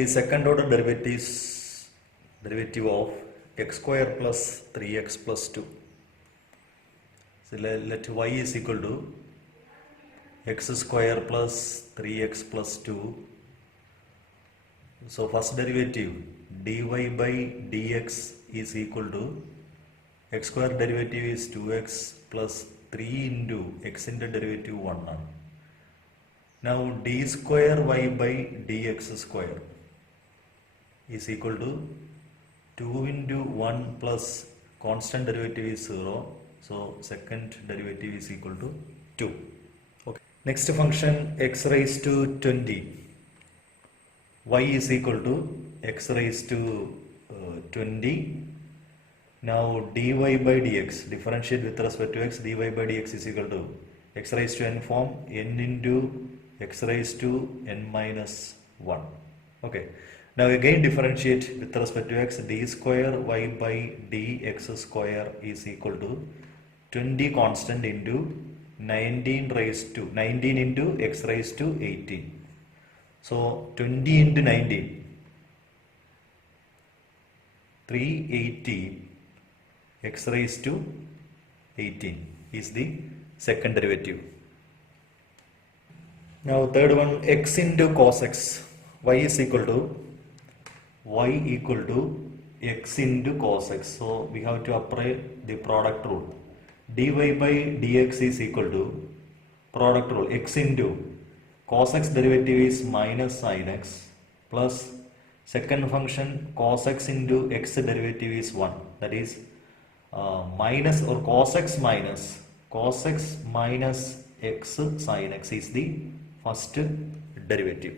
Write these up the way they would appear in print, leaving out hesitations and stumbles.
the second order derivative of x square plus 3x plus 2. So let y is equal to x square plus 3x plus 2. So first derivative dy by dx is equal to x square derivative is 2x plus 3 into x into derivative 1. Now d square y by dx square is equal to 2 into 1 plus constant derivative is 0. So second derivative is equal to 2. Okay. Next function x raised to 20. Y is equal to x raised to 20. Now dy by dx, differentiate with respect to x, dy by dx is equal to x raised to n form n into x raised to n minus 1. Okay. Now again differentiate with respect to x, d square y by dx square is equal to 20 constant into 19 into x raised to 18. So 20 into 19, 380 x raised to 18 is the second derivative. Now third one, x into cos x, y is equal to x into cos x. So we have to apply the product rule. dy by dx is equal to product rule, x into cos x derivative is minus sin x plus second function cos x into x derivative is 1. That is minus or cos x minus x sin x is the first derivative.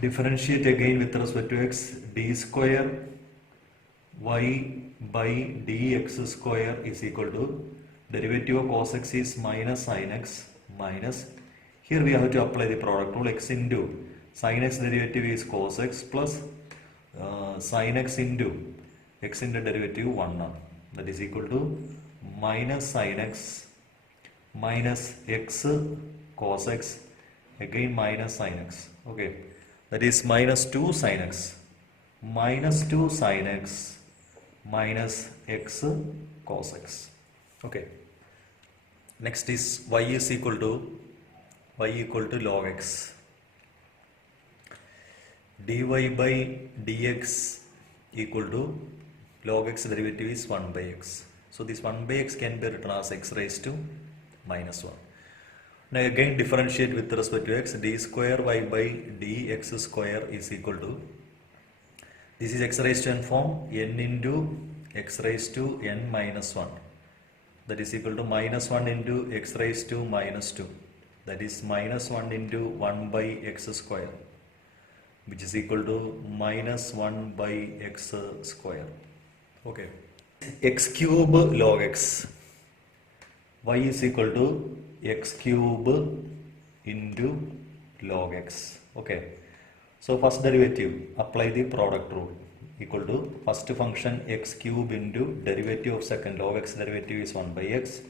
Differentiate again with respect to x, d square y by dx square is equal to derivative of cos x is minus sin x minus, here we have to apply the product rule, x into sin x derivative is cos x plus sin x into x into derivative 1, that is equal to minus sin x minus x cos x again minus sin x. Okay, that is minus 2 sin x minus x cos x. Okay, next is y is equal to log x, dy by dx equal to log x derivative is 1 by x. So this 1 by x can be written as x raised to minus 1. Now again differentiate with respect to x, d square y by dx square is equal to, this is x raised to n form, n into x raised to n minus 1, that is equal to minus 1 into x raised to minus 2, that is minus 1 into 1 by x square, which is equal to minus 1 by x square. Okay, x cube log x, y is equal to x cube into log x. Okay, so first derivative, apply the product rule, equal to first function x cube into derivative of second, log x derivative is 1 by x,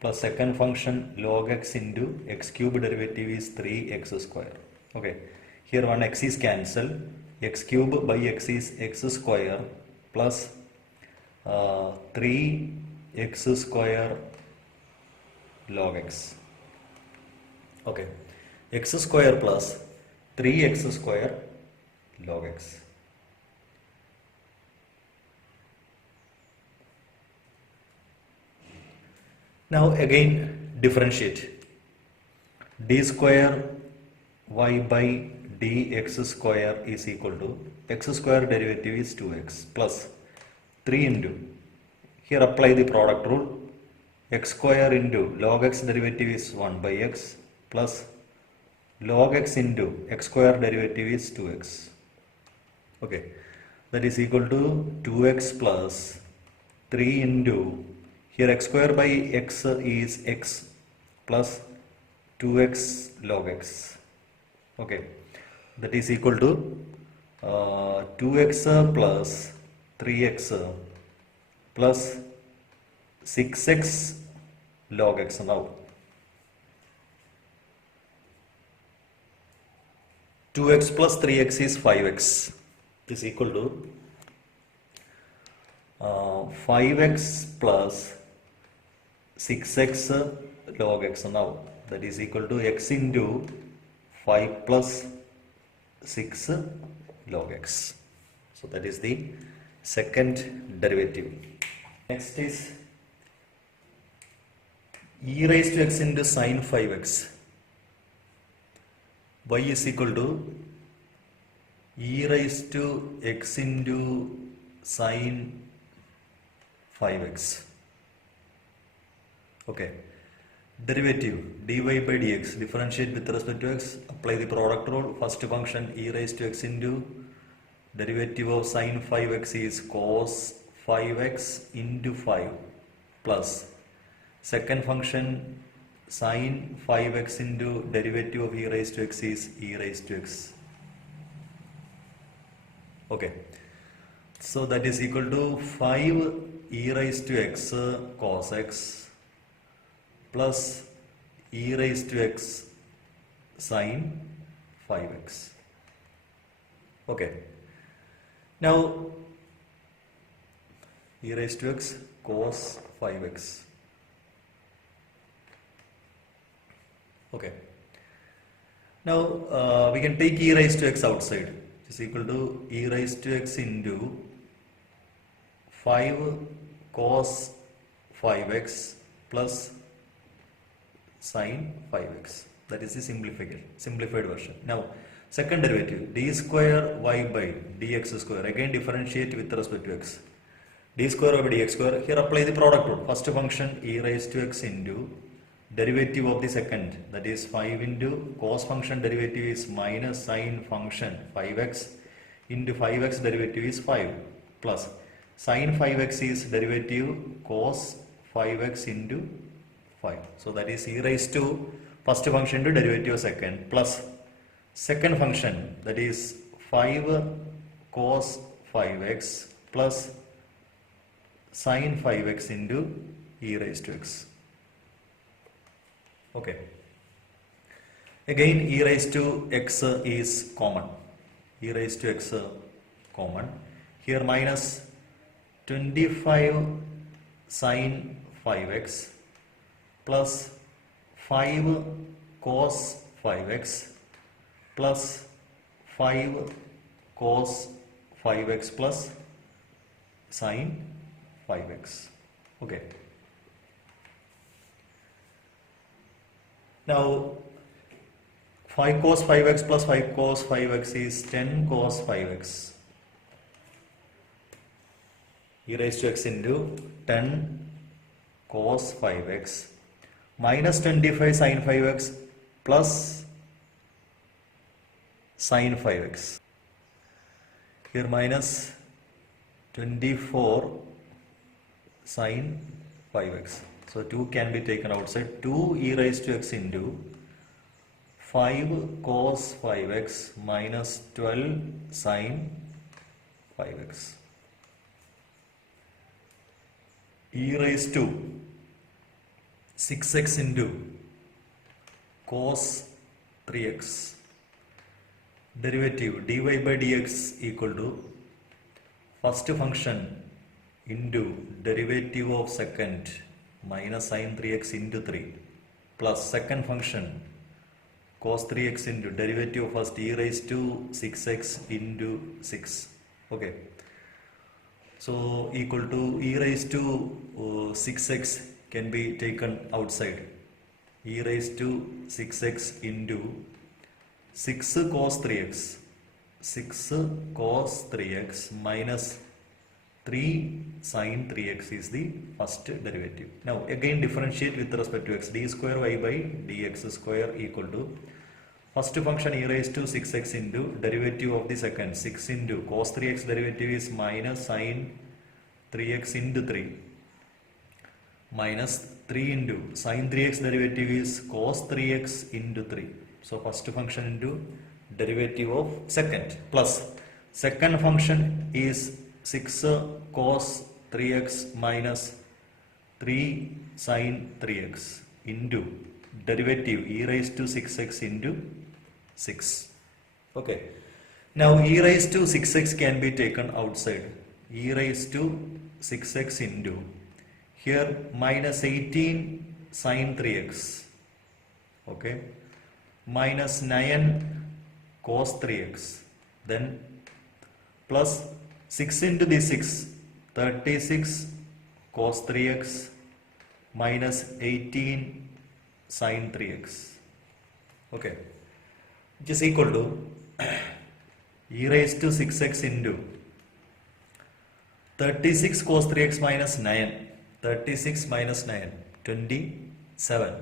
plus second function log x into x cube derivative is 3x square. Okay, here one x is cancelled, x cube by x is x square plus 3x square log x. Okay, x square plus 3x square log x. Now again differentiate, d square y by dx square is equal to x square derivative is 2x plus 3 into, here apply the product rule, x square into log x derivative is 1 by x plus log x into x square derivative is 2x. Okay, that is equal to 2x plus 3 into, here x square by x is x plus 2x log x. Okay, that is equal to 2x plus 3x plus 6x log x. Now 2x plus 3x is 5x. is equal to 5x plus 6x log x now, that is equal to x into 5 plus 6 log x. So that is the second derivative. Next is e raised to x into sine 5x. Y is equal to e raised to x into sine 5x. Okay. Derivative dy by dx, differentiate with respect to x, apply the product rule. First function e raised to x into derivative of sine 5x is cos 5x into 5 plus second function sine 5x into derivative of e raised to x is e raised to x. Okay, so that is equal to 5 e raised to x cos x plus e raised to x sine 5x. Okay, now e raised to x cos 5x. Okay, now we can take e raised to x outside, which is equal to e raised to x into 5 cos 5x plus sine 5x. That is the simplified version. Now second derivative d square y by dx square, again differentiate with respect to x. D square by dx square, here apply the product rule. First function e raised to x into derivative of the second, that is 5 into cos function derivative is minus sine function 5x into 5x derivative is 5 plus sine 5x is derivative cos 5x into 5. So that is e raised to first function into derivative of second plus second function, that is 5 cos 5x plus sine 5x into e raised to x. Okay, again e raised to x is common, e raised to x common, here minus 25 sine 5x plus 5 cos 5x plus 5 cos 5x plus sine 5x. Okay, now 5 cos 5x plus 5 cos 5x is 10 cos 5x, e raised to x into 10 cos 5x minus 25 sin 5x plus sin 5x, here minus 24 sin 5x. So 2 can be taken outside. 2 e raised to x into 5 cos 5x minus 12 sin 5x. E raised to 6x into cos 3x. Derivative dy by dx equal to first function into derivative of second minus sin 3x into 3 plus second function cos 3x into derivative of first e raised to 6x into 6. Okay, so equal to e raised to 6x can be taken outside, e raised to 6x into 6 cos 3x, 6 cos 3x minus 3 sin 3x is the first derivative. Now again differentiate with respect to x, d square y by dx square equal to first function e raised to 6x into derivative of the second, 6 into cos 3x derivative is minus sin 3x into 3 minus 3 into sin 3x derivative is cos 3x into 3. So first function into derivative of second plus second function is 6 cos 3x minus 3 sin 3x into derivative e raised to 6x into 6. Okay, Now e raised to 6x can be taken outside. E raised to 6x into here minus 18 sine 3x, okay, minus 9 cos 3x, then plus 6 into the 6, 36 cos 3x minus 18 sine 3x, okay, which is equal to e raised to 6x into 36 cos 3x minus 9, 36 minus 9, 27,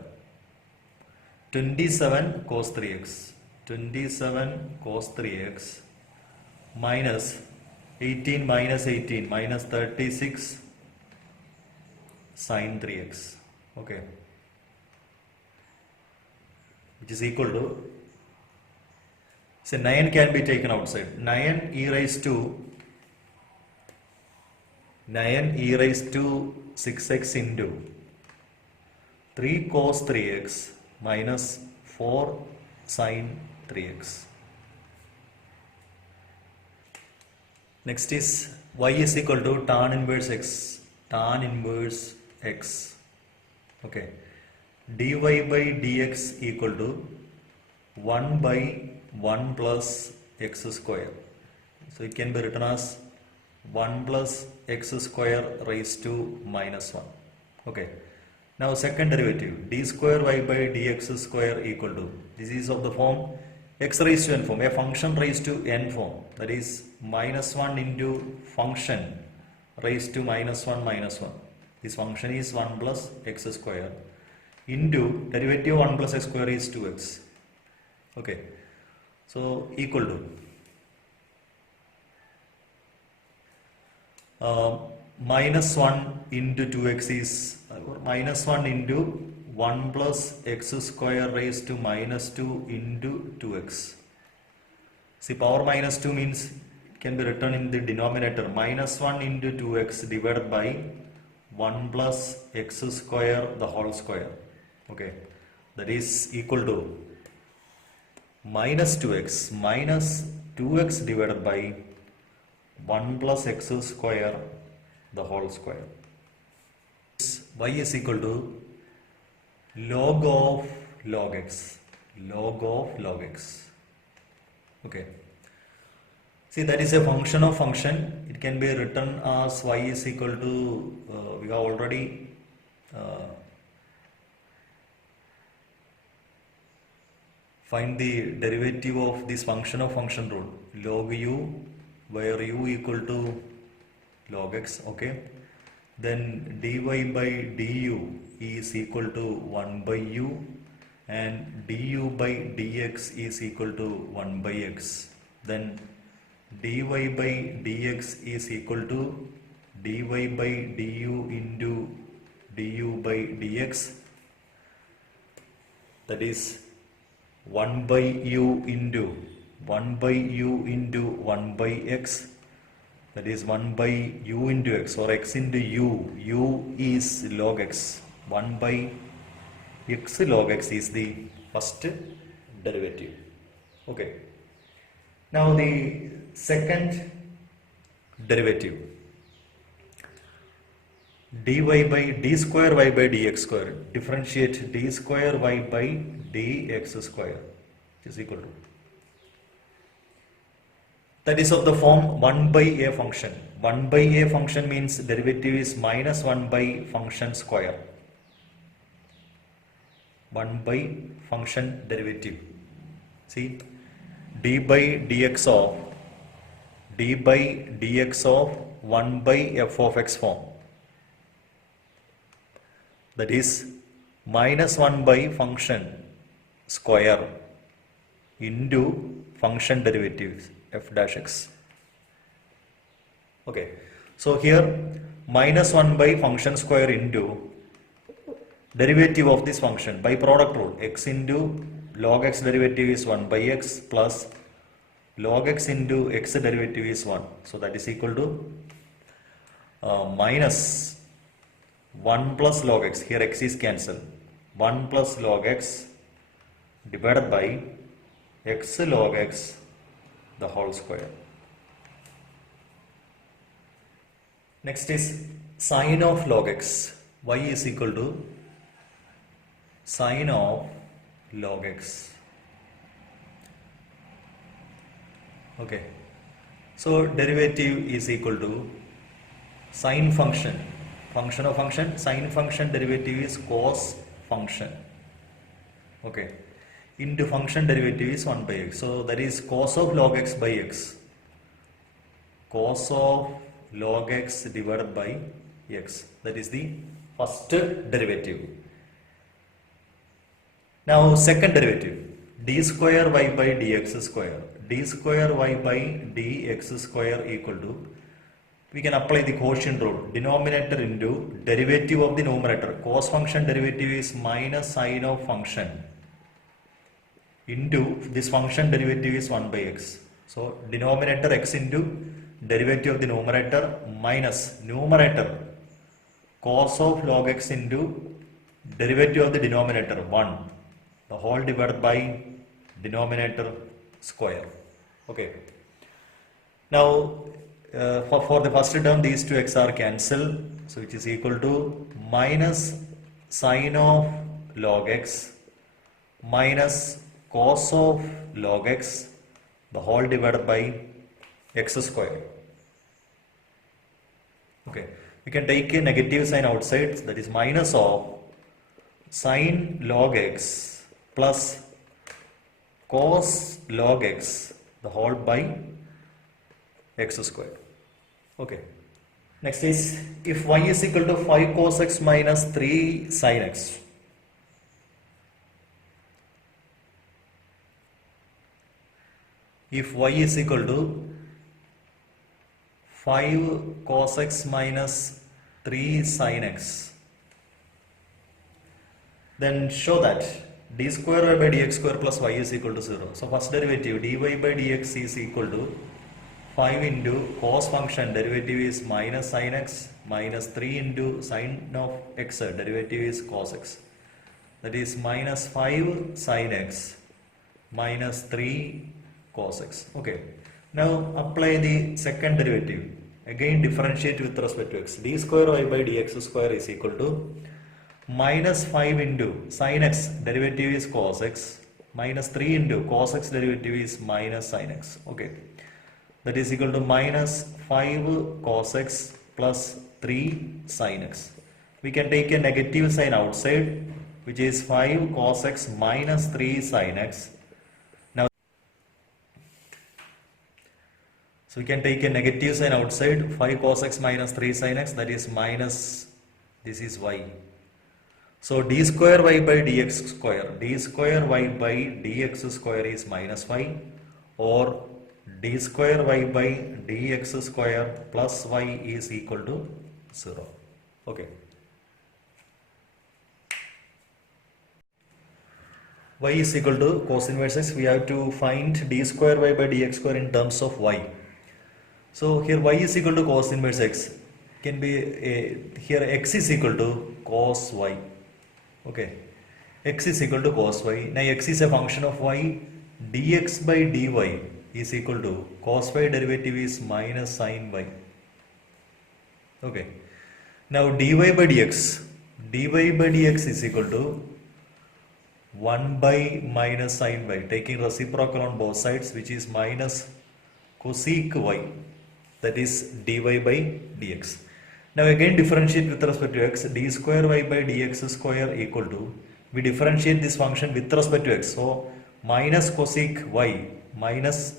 27 cos 3x, 27 cos 3x minus 18 minus 18 minus 36 sine 3x, okay, which is equal to, so 9 can be taken outside. 9 e raised to 6x into 3 cos 3x minus 4 sine 3x. Next is y is equal to tan inverse x, tan inverse x, okay, dy by dx equal to 1 by 1 plus x square. So it can be written as 1 plus x square raised to minus 1. Okay. Now second derivative, d square y by dx square equal to, this is of the form x raised to n form, a function raised to n form, that is minus 1 into function raised to minus 1 minus 1. This function is 1 plus x square into derivative 1 plus x square is 2x. Okay. So equal to minus 1 into 2x is minus 1 into 1 plus x square raised to minus 2 into 2x. See, power minus 2 means it can be written in the denominator minus 1 into 2x divided by 1 plus x square the whole square. Okay, that is equal to minus 2x minus 2x divided by 1 plus x square the whole square. Y is equal to log of log x, log of log x. Okay. See, that is a function of function. It can be written as y is equal to, we have already find the derivative of this function of function rule, log u, where u equal to log x, okay. Then dy by du is equal to 1 by u and du by dx is equal to 1 by x. Then dy by dx is equal to dy by du into du by dx, that is 1 by u into 1 by u into 1 by x, that is 1 by u into x or x into u is log x, 1 by x log x is the first derivative. Okay. Now the second derivative, dy by d square y by dx square, differentiate d square y by dx square is equal to, that is of the form 1 by a function. 1 by a function means derivative is minus 1 by function square. 1 by function derivative. See, d by dx of 1 by f of x form, that is minus 1 by function square into function derivatives f dash x. Okay, so here minus 1 by function square into derivative of this function by product rule, x into log x derivative is 1 by x plus log x into x derivative is 1. So that is equal to minus 1 plus log x, here x is cancelled, 1 plus log x divided by x log x the whole square. Next is sine of log x. Y is equal to sine of log x. Okay. So derivative is equal to sine function. Function of function. Sine function derivative is cos function. Okay. Into function derivative is 1 by x. So that is cos of log x by x. Cos of log x divided by x. That is the first derivative. Now second derivative. D square y by dx square. D square y by dx square equal to, we can apply the quotient rule. Denominator into derivative of the numerator. Cos function derivative is minus sine of function into this function derivative is 1 by x. So denominator x into derivative of the numerator minus numerator cos of log x into derivative of the denominator 1, the whole divided by denominator square. Okay. Now for the first term these two x are cancelled, so which is equal to minus sine of log x minus cos of log x, the whole divided by x square. Okay, we can take a negative sign outside, that is minus of sine log x plus cos log x, the whole by x square. Okay. Next is, if y is equal to 5 cos x minus 3 sin x. If y is equal to 5 cos x minus 3 sin x, then show that d square by dx square plus y is equal to 0. So first derivative dy by dx is equal to 5 into cos function derivative is minus sin x minus 3 into sin of x, derivative is cos x. That is minus 5 sin x minus 3 cos x. Okay. Now apply the second derivative. Again differentiate with respect to x. D square y by dx square is equal to minus 5 into sin x, derivative is cos x, minus 3 into cos x, derivative is minus sin x. Okay. That is equal to minus 5 cos x plus 3 sin x. We can take a negative sign outside, which is 5 cos x minus 3 sin x. Now, so we can take a negative sign outside, 5 cos x minus 3 sin x, that is minus, this is y. So d square y by dx square, d square y by dx square is minus 5, or d square y by dx square plus y is equal to 0. Okay. Y is equal to cos inverse x. We have to find d square y by dx square in terms of y. So here y is equal to cos inverse x. Can be here x is equal to cos y. Okay. X is equal to cos y. Now x is a function of y. Dx by dy is equal to cos y derivative is minus sin y. Okay. Now dy by dx is equal to 1 by minus sin y, taking reciprocal on both sides, which is minus cosec y, that is dy by dx. Now again differentiate with respect to x, d square y by dx square equal to, we differentiate this function with respect to x, so minus cosec y, minus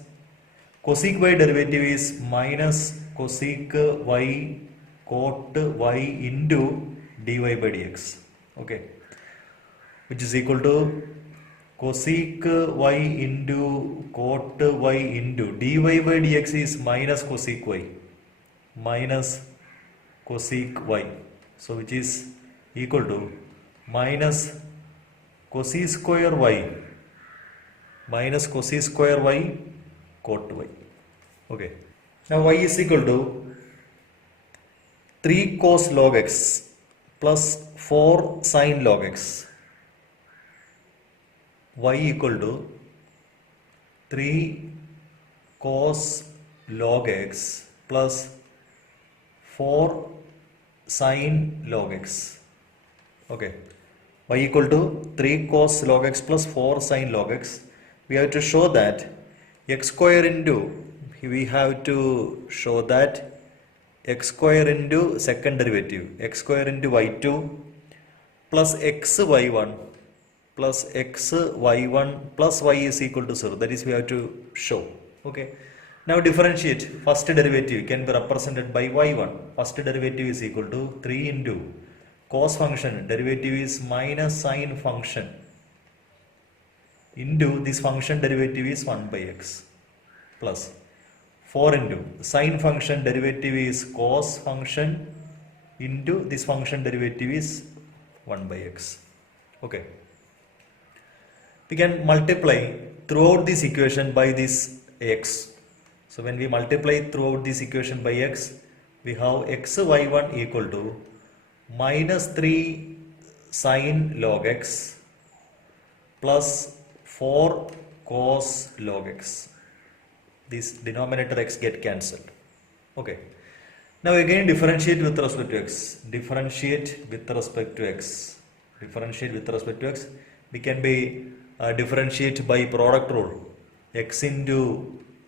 cosec y derivative is minus cosec y cot y into dy by dx. Okay. Which is equal to cosec y into cot y into dy by dx is minus cosec y, minus cosec y. So which is equal to minus cosec square y minus cosec square y cot y. Okay. Now y is equal to 3 cos log x plus 4 sin log x. Y equal to 3 cos log x plus 4 sin log x. Okay, y equal to 3 cos log x plus 4 sin log x. We have to show that x square into, we have to show that x square into second derivative, x square into y2 plus x y1 plus x y1 plus y is equal to 0. That is, we have to show. Okay. Now differentiate. First derivative can be represented by y1. First derivative is equal to 3 into cos function, derivative is minus sin function, into this function derivative is 1 by x, plus 4 into sin function derivative is cos function, into this function derivative is 1 by x. Okay. We can multiply throughout this equation by this x. So when we multiply throughout this equation by x, we have x y1 equal to minus 3 sin log x plus 4 cos log x. This denominator x get cancelled. Okay. Now again differentiate with respect to x. Differentiate with respect to x. Differentiate with respect to x. We can be differentiate by product rule. X into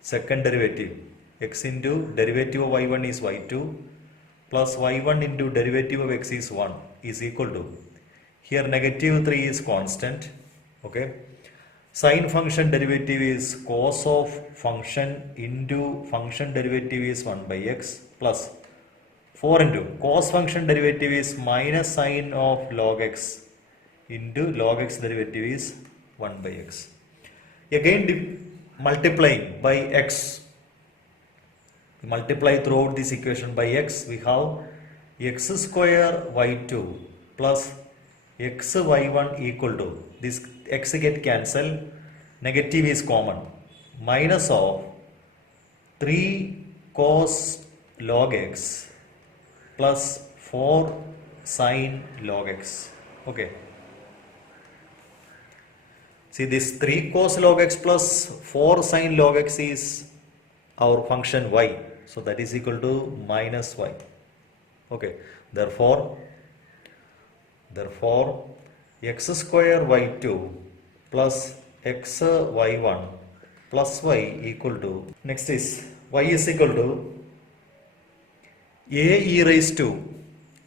second derivative. X into derivative of y1 is y2 plus y1 into derivative of x is 1 is equal to, here negative 3 is constant. Okay. Sin function derivative is cos of function into function derivative is 1 by x plus 4 into cos function derivative is minus sin of log x into log x derivative is 1 by x. Again multiplying by x. We multiply throughout this equation by x. We have x square y2 plus x y1 equal to, this x get cancelled, negative is common, minus of 3 cos log x plus 4 sin log x. Okay. See, this 3 cos log x plus 4 sin log x is our function y. So that is equal to minus y. Okay. Therefore x square y2 plus x y1 plus y equal to, next is y is equal to a e raised to,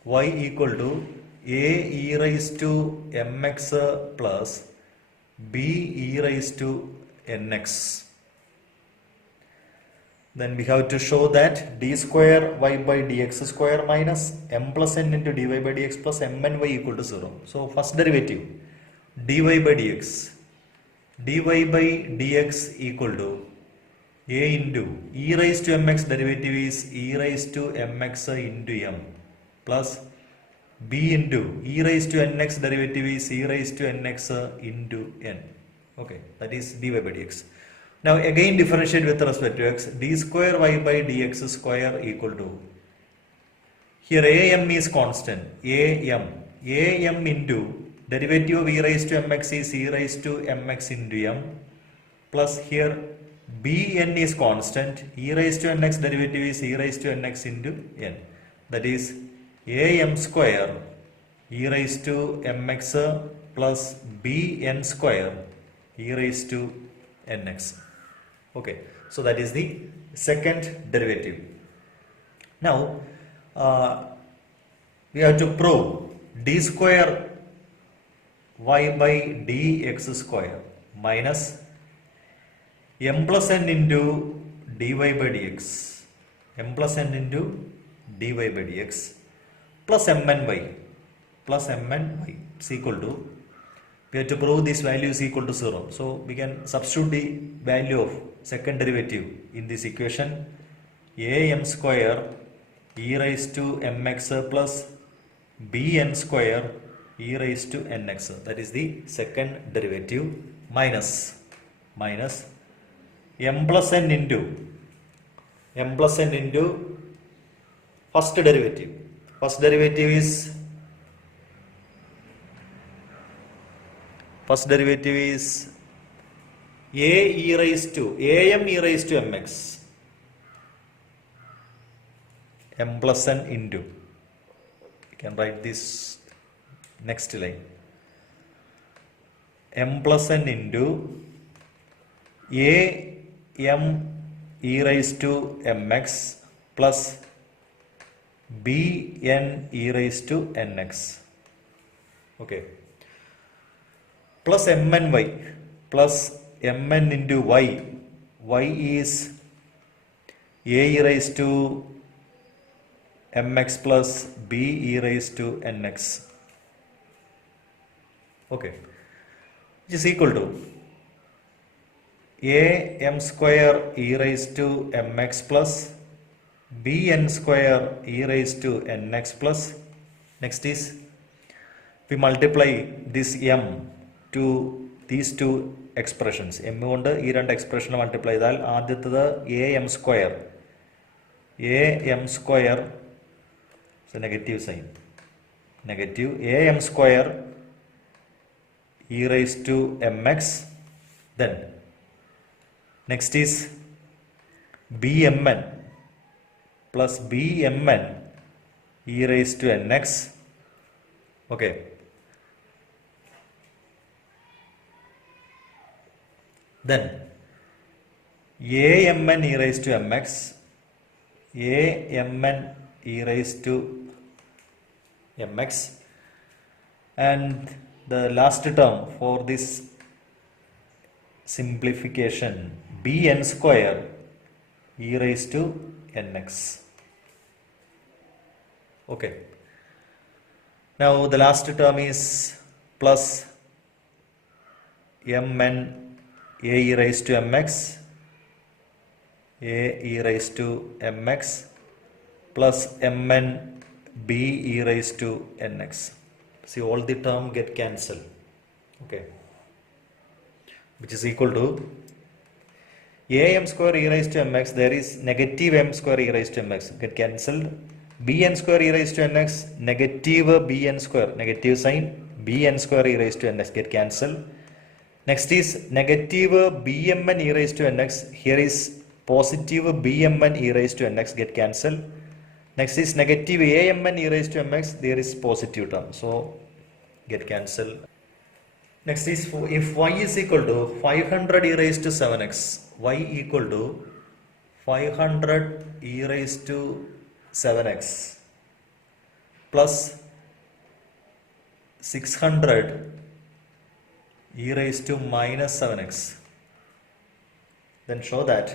y equal to a e raised to mx plus b e raised to nx. Then we have to show that d square y by dx square minus m plus n into dy by dx plus mn y equal to 0. So first derivative dy by dx, dy by dx equal to a into e raised to mx, derivative is e raised to mx into m plus b into e raised to nx, derivative is e raised to nx into n. Okay, that is dy by dx. Now again differentiate with respect to x. D square y by dx square equal to, here am is constant, am into derivative of e raised to mx is e raised to mx into m plus here bn is constant, e raised to nx derivative is e raised to nx into n. That is am square e raised to mx plus bn square e raised to nx. Okay, so that is the second derivative. Now we have to prove d square y by dx square minus m plus n into dy by dx, m plus n into dy by dx plus mn y is equal to, we have to prove this value is equal to 0. So we can substitute the value of second derivative in this equation. am square e raised to mx plus bn square e raised to nx. That is the second derivative minus m plus n into first derivative. First derivative is a e raised to am e raised to mx m plus n into, you can write this next line, m plus n into a m e raised to mx plus b n e raised to nx. Okay, plus mn y plus mn into y. Y is a e raised to mx plus b e raised to nx. Okay, which is equal to a m square e raised to mx plus b n square e raised to nx plus, next is we multiply this m to these two expressions. M കൊണ്ട് ഈ രണ്ട് expression multiply ചെയ്താൽ ആദ്യത്തേത് a m square, a m square negative sign, negative a m square e raised to mx, then next is bmn plus bmn e raised to nx. Okay, then amn e raised to mx, amn e raised to mx, and the last term for this simplification bn square e raised to nx. Okay, now the last term is plus mn a e raised to mx, a e raised to mx plus mn b e raised to nx. See, all the term get cancelled. Okay, which is equal to am square e raised to mx, there is negative m square e raised to mx, get cancelled. Bn square e raised to nx, negative bn square, negative sign, bn square e raised to nx, get cancelled. Next is negative bmn e raised to nx, here is positive bmn e raised to nx, get cancelled. Next is negative amn e raised to mx, there is positive term, so get cancelled. Next is if y is equal to 500 e raised to 7x, y equal to 500 e raised to 7x plus 600 e raised to minus 7x, then show that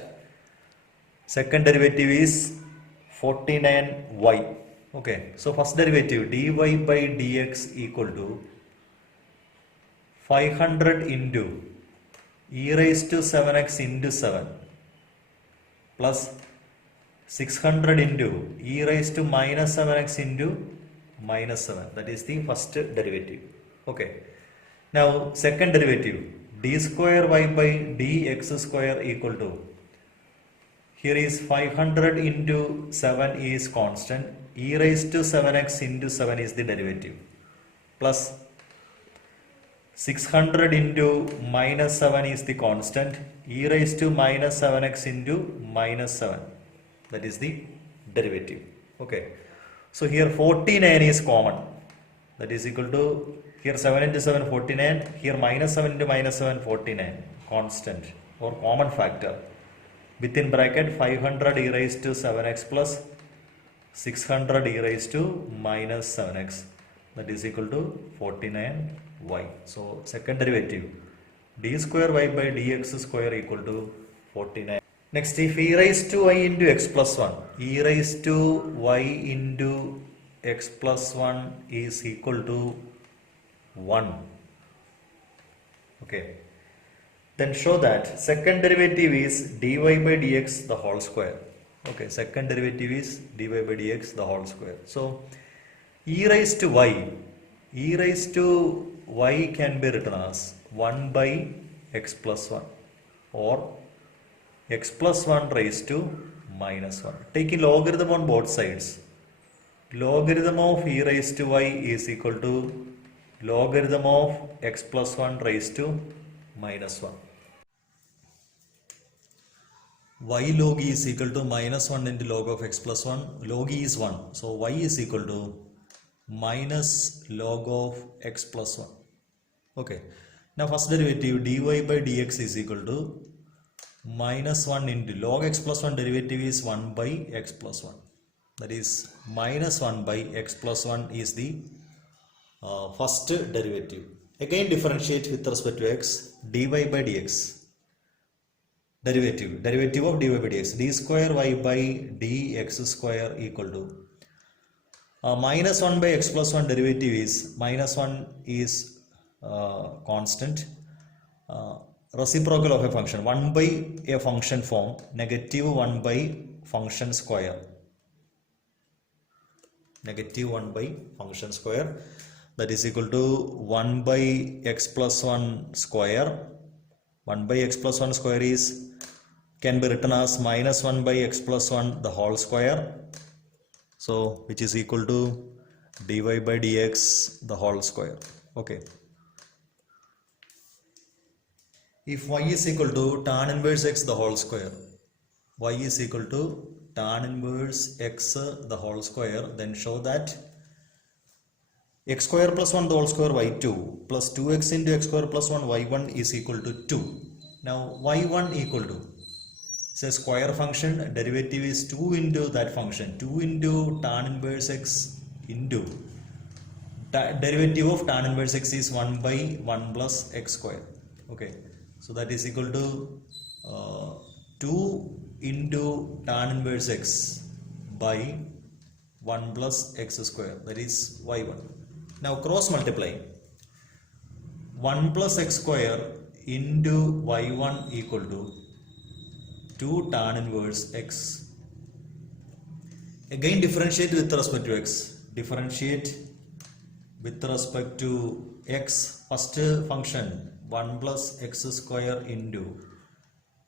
second derivative is 49y. Okay, so first derivative dy by dx equal to 500 into e raised to 7x into 7 plus 600 into e raised to minus 7x into minus 7, that is the first derivative. Okay, now second derivative d square y by dx square equal to, here is 500 into 7 is constant, e raised to 7x into 7 is the derivative, plus 600 into minus 7 is the constant, e raised to minus 7x into minus 7, that is the derivative. Okay, so here 49 is common, that is equal to, here 7 into 7 49, here minus 7 into minus 7 49, constant or common factor, within bracket 500 e raised to 7x plus 600 e raised to minus 7x, that is equal to 49y. So second derivative d square y by dx square equal to 49. Next, if e raised to y into x plus 1, e raised to y into x plus 1 is equal to 1. Okay, then show that second derivative is dy by dx the whole square. Okay, second derivative is dy by dx the whole square. So e raised to y can be written as 1 by x plus 1 or x plus 1 raised to minus 1. Taking logarithm on both sides, logarithm of e raised to y is equal to logarithm of x plus 1 raised to minus 1. y log e is equal to minus 1 into log of x plus 1. Log e is 1. So y is equal to minus log of x plus 1. Okay. Now first derivative dy by dx is equal to minus 1 into log x plus 1 derivative is 1 by x plus 1. That is minus 1 by x plus 1 is the first derivative. Again differentiate with respect to x, dy by dx. Derivative of dy by dx, d square y by dx square equal to minus 1 by x plus 1 derivative is minus 1 is constant, reciprocal of a function 1 by a function form, negative 1 by function square, negative 1 by function square, that is equal to 1 by x plus 1 square. 1 by x plus 1 square is can be written as minus 1 by x plus 1 the whole square, so which is equal to dy by dx the whole square. Okay, if y is equal to tan inverse x the whole square, y is equal to tan inverse x the whole square, then show that x square plus 1 the whole square y2 plus 2x into x square plus 1 y1 is equal to 2. Now y1 equal to, it's a square function, derivative is 2 into that function, 2 into tan inverse x into derivative of tan inverse x is 1 by 1 plus x square. Okay, so that is equal to 2 into tan inverse x by 1 plus x square, that is y1. Now cross multiply 1 plus x square into y1 equal to 2 tan inverse x. Again differentiate with respect to x. Differentiate with respect to x. First function 1 plus x square into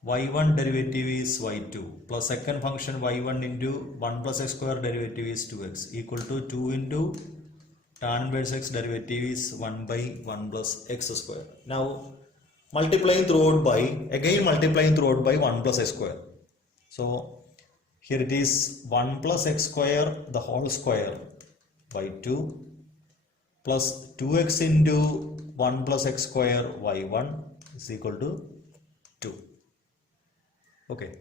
y1 derivative is y2 plus second function y1 into 1 plus x square derivative is 2x equal to 2 into tan inverse x derivative is 1 by 1 plus x square. Now multiplying throughout by, again multiplying throughout by 1 plus x square. So here it is 1 plus x square the whole square by 2 plus 2x into 1 plus x square y1 is equal to 2. Okay.